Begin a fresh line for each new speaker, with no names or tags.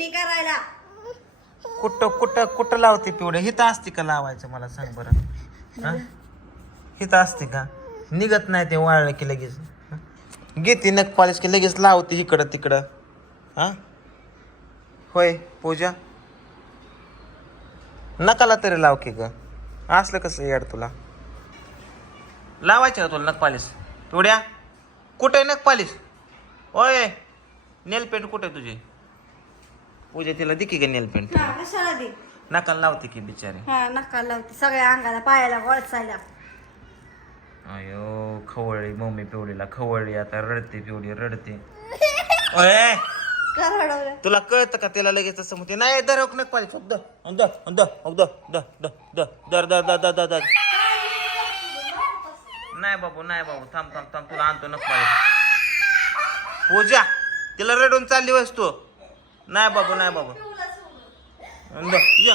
चटणी करायला.
कुठं कुठं कुठं लावते पिवड्या हिथं असते का लावायचं मला सांग बरं? हा? हिथं असते का? निघत नाही ते वाळलं की लगेच. घेते नख पॉलिश की लगेच लावते इकडं तिकडं. हां? होय पूजा? नकाला तरी लाव की ग. असलं कसं याड तुला? लावायचं का तुला नख पिवड्या कुठे आहे नख होय ओय नेल पेंट कुठे आहे तुझी? पूजा तिला दिकी का नेल पेंट.
हा, कशाला दे?
नकाला लावते की बिचारे.
हा नका लावते. सगळ्या अंगाला पायाला वळसायला
अयो खवळली मम्मी पिवडीला खवळली आता रडते पिवडी रडते. तुला कळतं का तिला लगेच असं म्हणते? नाही दर नक पाहिजे द द द द द द द दर दर दर दर दर दर नाही बाबू नाही बाबू. थांब थांब थांब. तुला आणतो नक पाहिजे पूजा तिला रडून चालली वस्तू नाही बाबू नाही बाबू. ये.